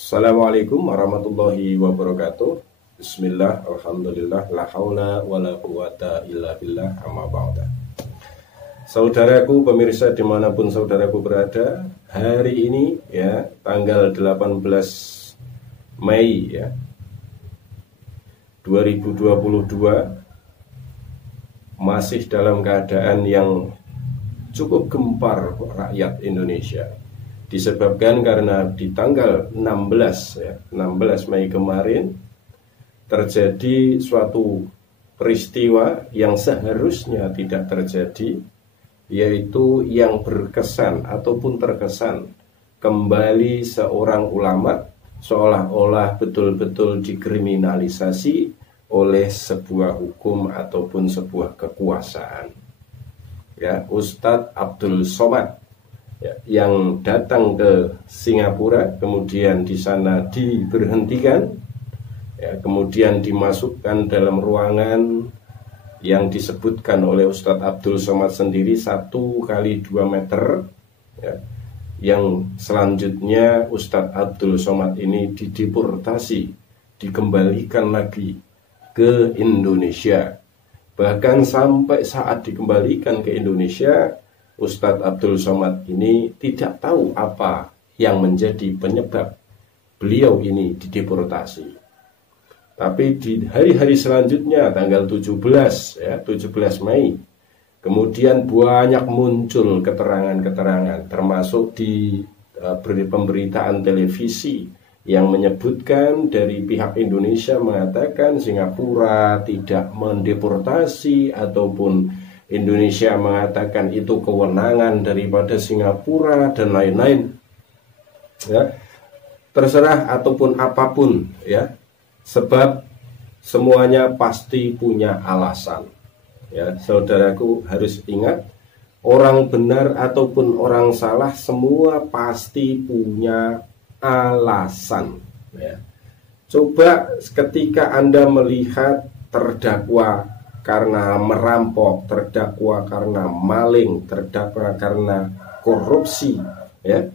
Assalamualaikum warahmatullahi wabarakatuh. Bismillah, alhamdulillah, la haula wa la quwata illa billah, amma ba'da. Saudaraku pemirsa dimanapun saudaraku berada, hari ini ya tanggal 18 Mei ya 2022 masih dalam keadaan yang cukup gempar rakyat Indonesia. Disebabkan karena di tanggal 16 Mei kemarin terjadi suatu peristiwa yang seharusnya tidak terjadi, yaitu yang berkesan ataupun terkesan kembali seorang ulama seolah-olah betul-betul dikriminalisasi oleh sebuah hukum ataupun sebuah kekuasaan. Ya, Ustadz Abdul Somad ya, yang datang ke Singapura, kemudian di sana diberhentikan, ya, kemudian dimasukkan dalam ruangan yang disebutkan oleh Ustadz Abdul Somad sendiri 1 kali 2 meter, ya, yang selanjutnya Ustadz Abdul Somad ini dideportasi, dikembalikan lagi ke Indonesia. Bahkan sampai saat dikembalikan ke Indonesia, Ustadz Abdul Somad ini tidak tahu apa yang menjadi penyebab beliau ini dideportasi. Tapi di hari-hari selanjutnya tanggal 17 Mei, kemudian banyak muncul keterangan-keterangan termasuk di pemberitaan televisi yang menyebutkan dari pihak Indonesia mengatakan Singapura tidak mendeportasi ataupun Indonesia mengatakan itu kewenangan daripada Singapura dan lain-lain. Ya, terserah ataupun apapun ya, sebab semuanya pasti punya alasan. Ya, saudaraku harus ingat, orang benar ataupun orang salah semua pasti punya alasan. Ya. Coba ketika Anda melihat terdakwa karena merampok, terdakwa karena maling, terdakwa karena korupsi, ya.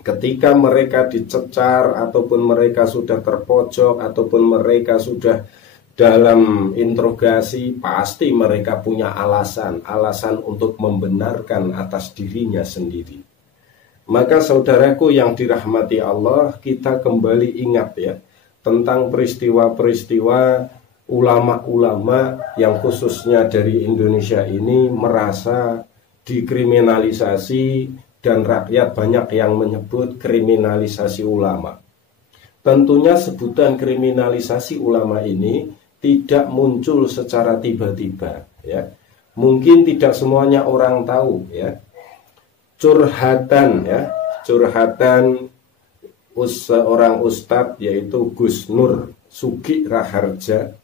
Ketika mereka dicecar ataupun mereka sudah terpojok ataupun mereka sudah dalam interogasi, pasti mereka punya alasan untuk membenarkan atas dirinya sendiri. Maka saudaraku yang dirahmati Allah, kita kembali ingat ya tentang peristiwa-peristiwa ulama-ulama yang khususnya dari Indonesia ini merasa dikriminalisasi dan rakyat banyak yang menyebut kriminalisasi ulama. Tentunya sebutan kriminalisasi ulama ini tidak muncul secara tiba-tiba ya. Mungkin tidak semuanya orang tahu ya. Curhatan seorang ustadz yaitu Gus Nur Sugi Raharja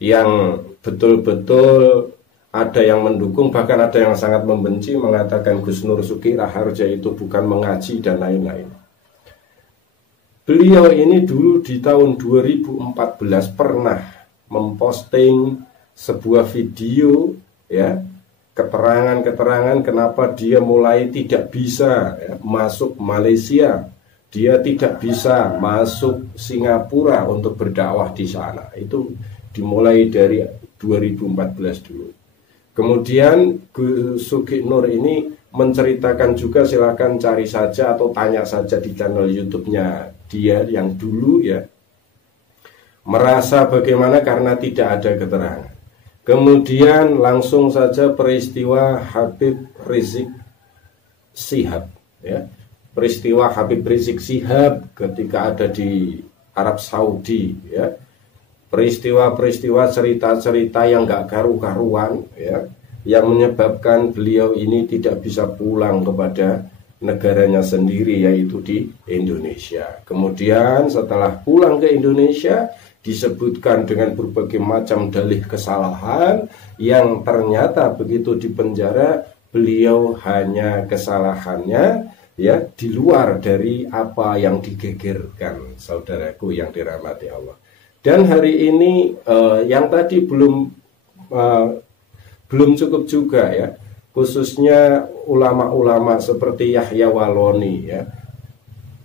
yang betul-betul ada yang mendukung, bahkan ada yang sangat membenci, mengatakan Gus Nur Sugi Raharja itu bukan mengaji dan lain-lain. Beliau ini dulu di tahun 2014 pernah memposting sebuah video ya, keterangan-keterangan kenapa dia mulai tidak bisa ya, masuk Malaysia. Dia tidak bisa masuk Singapura untuk berdakwah di sana. Itu dimulai dari 2014 dulu. Kemudian Gus Sugi Nur ini menceritakan juga, silakan cari saja atau tanya saja di channel YouTube-nya dia yang dulu ya, merasa bagaimana karena tidak ada keterangan. Kemudian langsung saja peristiwa Habib Rizik Syihab ya. Peristiwa Habib Rizik Syihab ketika ada di Arab Saudi ya. Peristiwa-peristiwa cerita-cerita yang gak karu-karuan ya, yang menyebabkan beliau ini tidak bisa pulang kepada negaranya sendiri, yaitu di Indonesia. Kemudian setelah pulang ke Indonesia disebutkan dengan berbagai macam dalih kesalahan yang ternyata begitu di penjara beliau hanya kesalahannya ya di luar dari apa yang digegerkan, saudaraku yang dirahmati Allah. Dan hari ini yang tadi belum cukup juga ya, khususnya ulama-ulama seperti Yahya Waloni ya,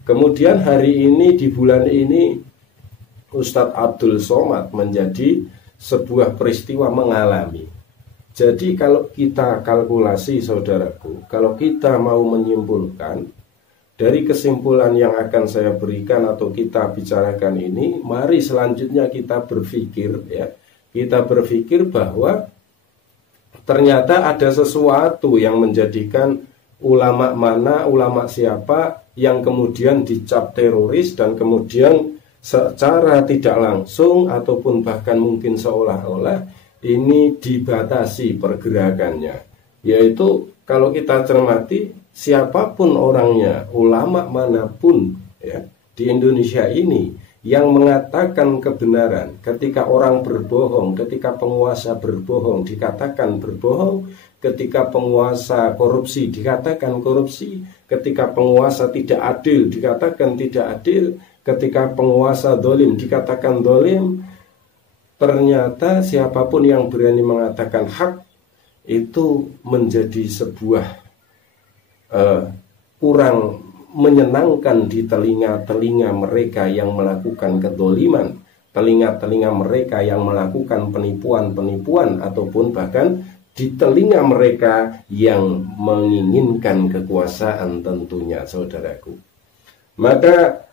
Kemudian hari ini di bulan ini Ustadz Abdul Somad menjadi sebuah peristiwa mengalami. Jadi kalau kita kalkulasi saudaraku, kalau kita mau menyimpulkan dari kesimpulan yang akan saya berikan atau kita bicarakan ini, mari selanjutnya kita berpikir ya. Kita berpikir bahwa ternyata ada sesuatu yang menjadikan ulama mana, ulama siapa yang kemudian dicap teroris dan kemudian secara tidak langsung ataupun bahkan mungkin seolah-olah ini dibatasi pergerakannya. Yaitu kalau kita cermati siapapun orangnya, ulama manapun ya, di Indonesia ini yang mengatakan kebenaran, ketika orang berbohong, ketika penguasa berbohong dikatakan berbohong, ketika penguasa korupsi dikatakan korupsi, ketika penguasa tidak adil dikatakan tidak adil, ketika penguasa dolim dikatakan dolim, ternyata siapapun yang berani mengatakan hak itu menjadi sebuah kurang menyenangkan di telinga-telinga mereka yang melakukan kedoliman, telinga-telinga mereka yang melakukan penipuan-penipuan, ataupun bahkan di telinga mereka yang menginginkan kekuasaan tentunya saudaraku. Maka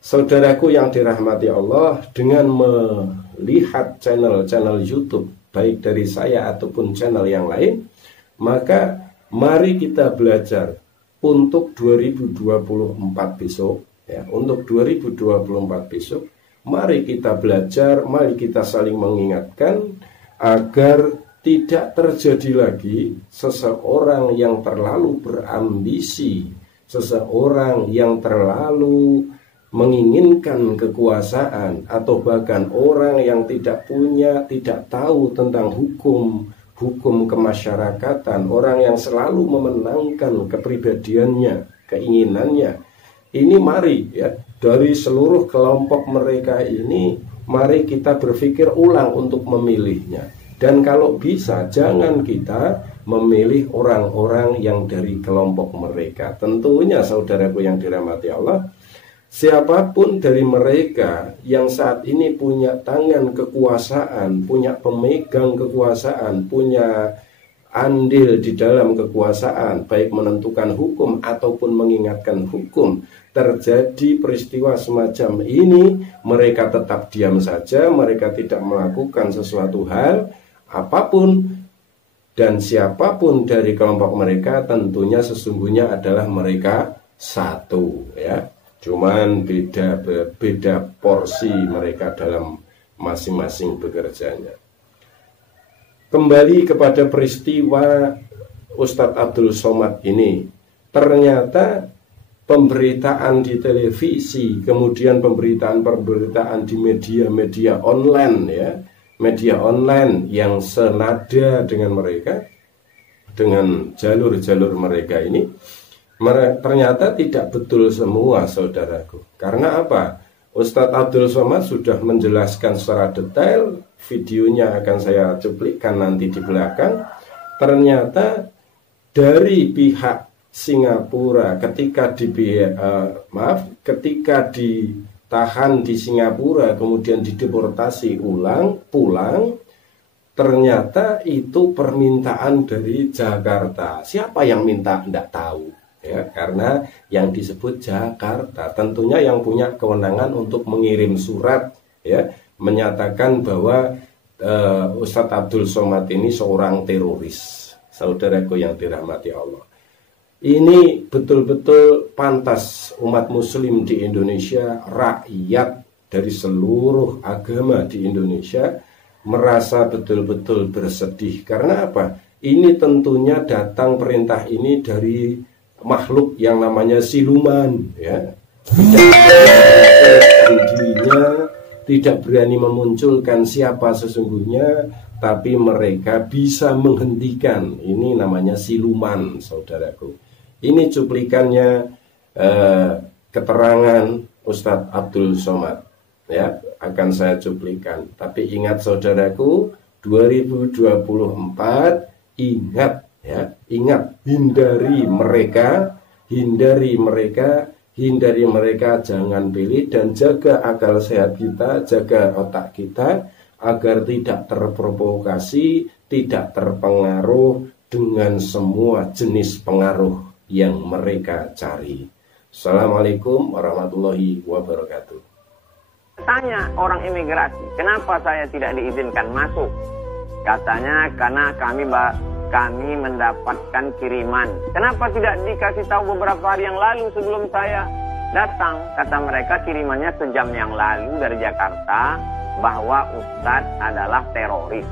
saudaraku yang dirahmati Allah, dengan melihat channel-channel YouTube baik dari saya ataupun channel yang lain, maka mari kita belajar untuk 2024 besok ya, untuk 2024 besok mari kita belajar, mari kita saling mengingatkan agar tidak terjadi lagi seseorang yang terlalu berambisi, seseorang yang terlalu menginginkan kekuasaan, atau bahkan orang yang tidak tahu tentang hukum kemasyarakatan, orang yang selalu memenangkan kepribadiannya, keinginannya. Ini mari ya, dari seluruh kelompok mereka ini, mari kita berpikir ulang untuk memilihnya. Dan kalau bisa jangan kita memilih orang-orang yang dari kelompok mereka. Tentunya saudaraku yang dirahmati Allah, siapapun dari mereka yang saat ini punya tangan kekuasaan, punya pemegang kekuasaan, punya andil di dalam kekuasaan, baik menentukan hukum ataupun mengingatkan hukum, terjadi peristiwa semacam ini, mereka tetap diam saja, mereka tidak melakukan sesuatu hal apapun, dan siapapun dari kelompok mereka tentunya sesungguhnya adalah mereka satu ya. Cuman beda porsi mereka dalam masing-masing bekerjanya. Kembali kepada peristiwa Ustadz Abdul Somad ini, ternyata pemberitaan di televisi, kemudian pemberitaan di media online ya, media online yang senada dengan mereka, dengan jalur-jalur mereka ini, ternyata tidak betul semua saudaraku. Karena apa? Ustadz Abdul Somad sudah menjelaskan secara detail, videonya akan saya cuplikan nanti di belakang. Ternyata dari pihak Singapura ketika ditahan di Singapura kemudian dideportasi pulang, ternyata itu permintaan dari Jakarta. Siapa yang minta? Tidak tahu ya, karena yang disebut Jakarta tentunya yang punya kewenangan untuk mengirim surat ya, menyatakan bahwa Ustadz Abdul Somad ini seorang teroris. Saudaraku yang dirahmati Allah, ini betul-betul pantas umat muslim di Indonesia, rakyat dari seluruh agama di Indonesia merasa betul-betul bersedih. Karena apa? Ini tentunya datang perintah ini dari makhluk yang namanya siluman ya. Dirinya tidak berani memunculkan siapa sesungguhnya, tapi mereka bisa menghentikan. Ini namanya siluman saudaraku. Ini cuplikannya keterangan Ustadz Abdul Somad ya, akan saya cuplikan. Tapi ingat saudaraku, 2024 ingat ya, ingat, hindari mereka hindari mereka, jangan pilih, dan jaga akal sehat kita, jaga otak kita agar tidak terprovokasi, tidak terpengaruh dengan semua jenis pengaruh yang mereka cari. Assalamualaikum warahmatullahi wabarakatuh. Tanya orang imigrasi, kenapa saya tidak diizinkan masuk? Katanya karena kami mendapatkan kiriman. Kenapa tidak dikasih tahu beberapa hari yang lalu sebelum saya datang? Kata mereka kirimannya sejam yang lalu dari Jakarta bahwa Ustadz adalah teroris.